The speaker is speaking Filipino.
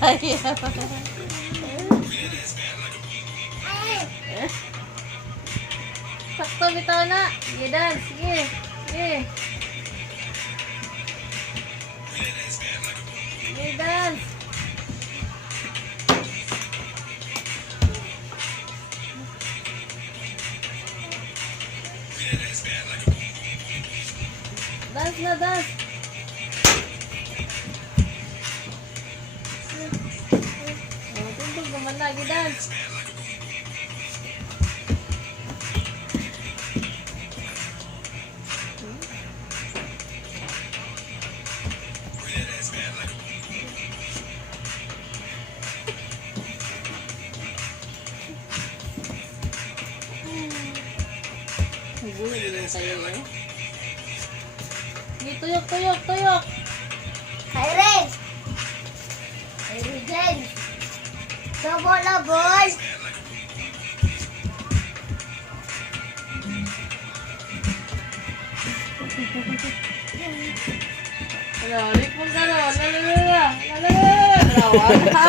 Sayang. Sakto bitaw na. Sige, dance. Sige. Sige. Sige, dance. Dance na, dance. Oh, tundog naman lagi, dance. Gulo din kayo eh. Sige, tuyok, tuyok, tuyok. Hayre! Hayre dyan! Double na ball! Ano, ulit mong gano'n. Lalalala. Lalalala.